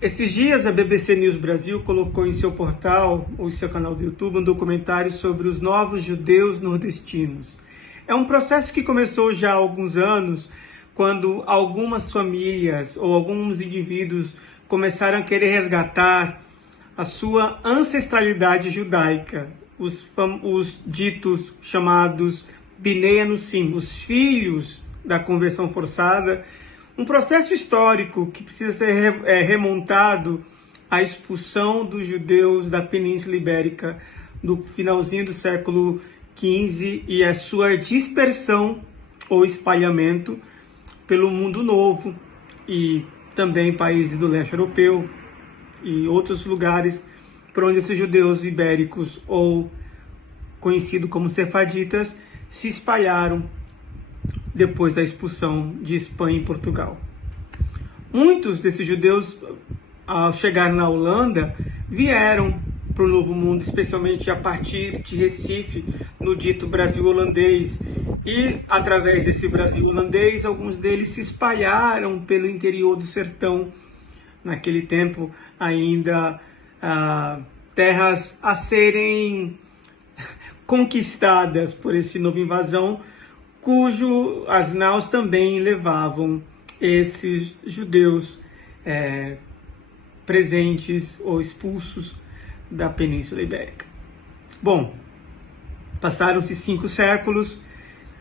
Esses dias a BBC News Brasil colocou em seu portal ou em seu canal do YouTube um documentário sobre os novos judeus nordestinos. É um processo que começou já há alguns anos, quando algumas famílias ou alguns indivíduos começaram a querer resgatar a sua ancestralidade judaica, os ditos chamados Bnei Anusim, os filhos da conversão forçada. Um processo histórico que precisa ser remontado à expulsão dos judeus da Península Ibérica do finalzinho do século XV e a sua dispersão ou espalhamento pelo mundo novo e também países do leste europeu e outros lugares por onde esses judeus ibéricos ou conhecidos como sefaditas se espalharam depois da expulsão de Espanha e Portugal. Muitos desses judeus, ao chegar na Holanda, vieram para o Novo Mundo, especialmente a partir de Recife, no dito Brasil holandês. E, através desse Brasil holandês, alguns deles se espalharam pelo interior do sertão. Naquele tempo, ainda terras a serem conquistadas por esse novo invasão, cujo as naus também levavam esses judeus presentes ou expulsos da Península Ibérica. Bom, passaram-se 5 séculos,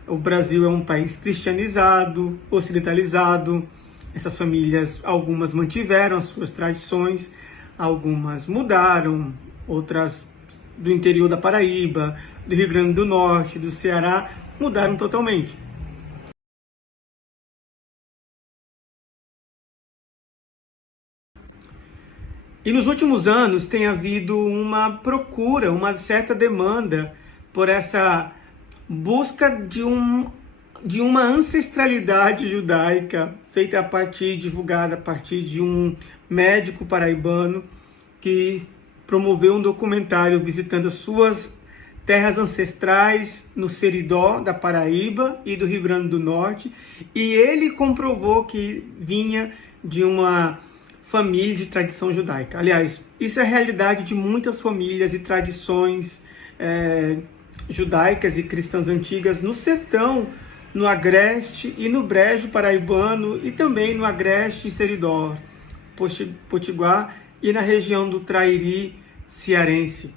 o Brasil é um país cristianizado, ocidentalizado, essas famílias, algumas mantiveram as suas tradições, algumas mudaram, outras do interior da Paraíba, do Rio Grande do Norte, do Ceará, mudaram totalmente. E nos últimos anos tem havido uma procura, uma certa demanda por essa busca de uma ancestralidade judaica divulgada a partir de um médico paraibano que promoveu um documentário visitando as suas terras ancestrais no Seridó, da Paraíba e do Rio Grande do Norte, e ele comprovou que vinha de uma família de tradição judaica. Aliás, isso é a realidade de muitas famílias e tradições judaicas e cristãs antigas no sertão, no Agreste e no Brejo paraibano, e também no Agreste e Seridó, Potiguar e na região do Trairi cearense.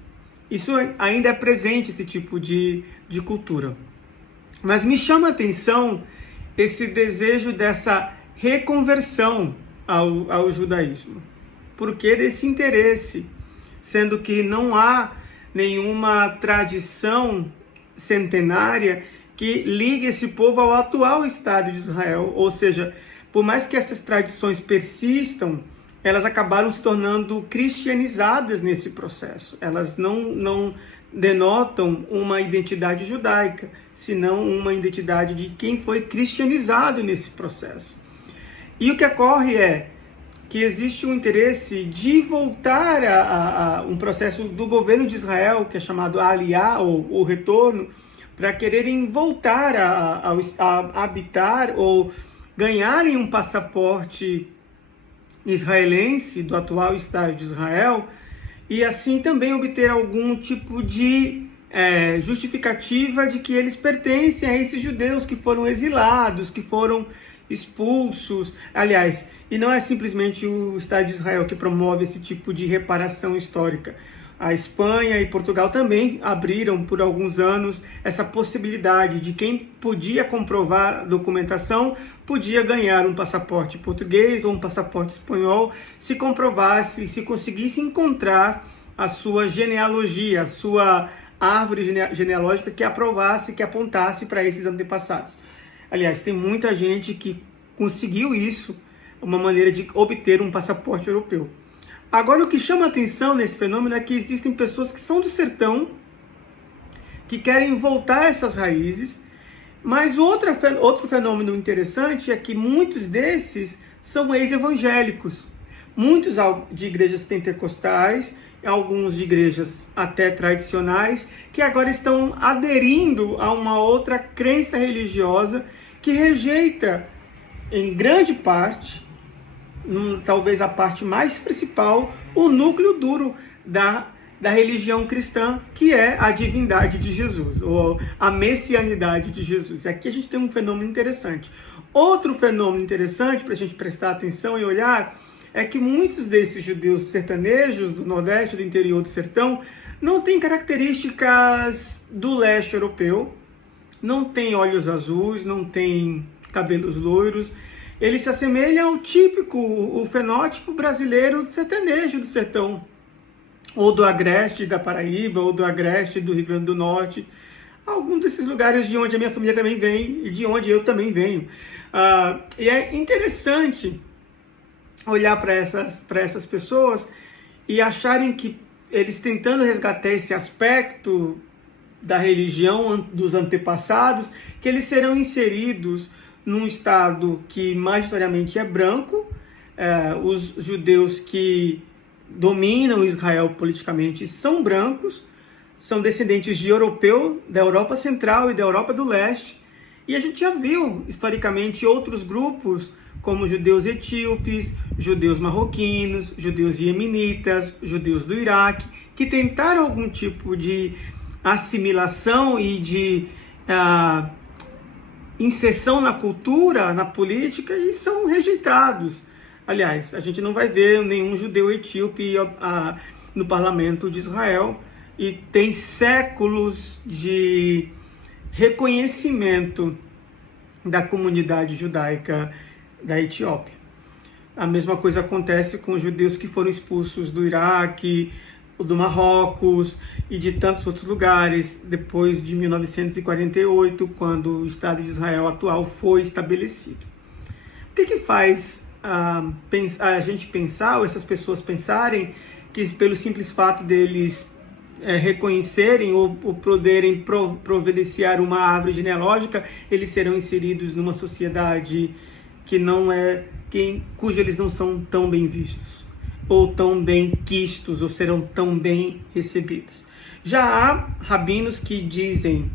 Isso ainda é presente, esse tipo de cultura. Mas me chama a atenção esse desejo dessa reconversão ao judaísmo. Por que desse interesse? Sendo que não há nenhuma tradição centenária que ligue esse povo ao atual Estado de Israel. Ou seja, por mais que essas tradições persistam, elas acabaram se tornando cristianizadas nesse processo. Elas não denotam uma identidade judaica, senão uma identidade de quem foi cristianizado nesse processo. E o que ocorre é que existe um interesse de voltar a um processo do governo de Israel, que é chamado Aliyá, ou o retorno, para quererem voltar a habitar ou ganharem um passaporte israelense do atual Estado de Israel, e assim também obter algum tipo de justificativa de que eles pertencem a esses judeus que foram exilados, que foram expulsos. Aliás, e não é simplesmente o Estado de Israel que promove esse tipo de reparação histórica. A Espanha e Portugal também abriram por alguns anos essa possibilidade de quem podia comprovar a documentação podia ganhar um passaporte português ou um passaporte espanhol se comprovasse, se conseguisse encontrar a sua genealogia, a sua árvore genealógica que aprovasse, que apontasse para esses antepassados. Aliás, tem muita gente que conseguiu isso, uma maneira de obter um passaporte europeu. Agora, o que chama a atenção nesse fenômeno é que existem pessoas que são do sertão, que querem voltar a essas raízes, mas outro fenômeno interessante é que muitos desses são ex-evangélicos. Muitos de igrejas pentecostais, alguns de igrejas até tradicionais, que agora estão aderindo a uma outra crença religiosa que rejeita, em grande parte, talvez a parte mais principal, o núcleo duro da religião cristã, que é a divindade de Jesus, ou a messianidade de Jesus. Aqui a gente tem um fenômeno interessante. Outro fenômeno interessante para a gente prestar atenção e olhar é que muitos desses judeus sertanejos do Nordeste, do interior do sertão, não têm características do leste europeu, não têm olhos azuis, não têm cabelos loiros. Ele se assemelha ao típico, o fenótipo brasileiro do sertanejo do sertão, ou do agreste da Paraíba, ou do agreste do Rio Grande do Norte, alguns desses lugares de onde a minha família também vem e de onde eu também venho. E é interessante olhar para essas pessoas e acharem que eles tentando resgatar esse aspecto da religião dos antepassados, que eles serão inseridos num estado que majoritariamente é branco. Os judeus que dominam Israel politicamente são brancos, são descendentes de europeu, da Europa Central e da Europa do Leste, e a gente já viu historicamente outros grupos como judeus etíopes, judeus marroquinos, judeus iemenitas, judeus do Iraque, que tentaram algum tipo de assimilação e de inserção na cultura, na política, e são rejeitados. Aliás, a gente não vai ver nenhum judeu etíope no parlamento de Israel, e tem séculos de reconhecimento da comunidade judaica da Etiópia. A mesma coisa acontece com os judeus que foram expulsos do Iraque, do Marrocos e de tantos outros lugares depois de 1948, quando o Estado de Israel atual foi estabelecido. O que faz a gente pensar, ou essas pessoas pensarem, que pelo simples fato deles reconhecerem ou poderem providenciar uma árvore genealógica, eles serão inseridos numa sociedade que não é cuja eles não são tão bem vistos, ou tão bem quistos, ou serão tão bem recebidos. Já há rabinos que dizem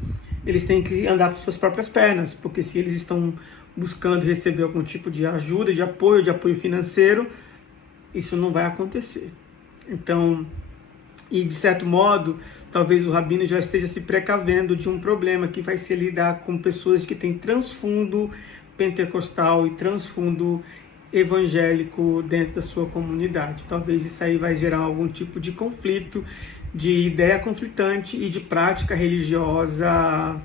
eles têm que andar por suas próprias pernas, porque se eles estão buscando receber algum tipo de ajuda, de apoio financeiro, isso não vai acontecer. Então, e de certo modo, talvez o rabino já esteja se precavendo de um problema que vai ser lidar com pessoas que têm transfundo pentecostal e transfundo evangélico dentro da sua comunidade. Talvez isso aí vai gerar algum tipo de conflito, de ideia conflitante e de prática religiosa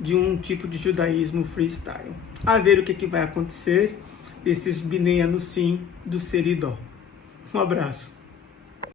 de um tipo de judaísmo freestyle. A ver o que vai acontecer desses Binei Anussim do Seridó. Um abraço.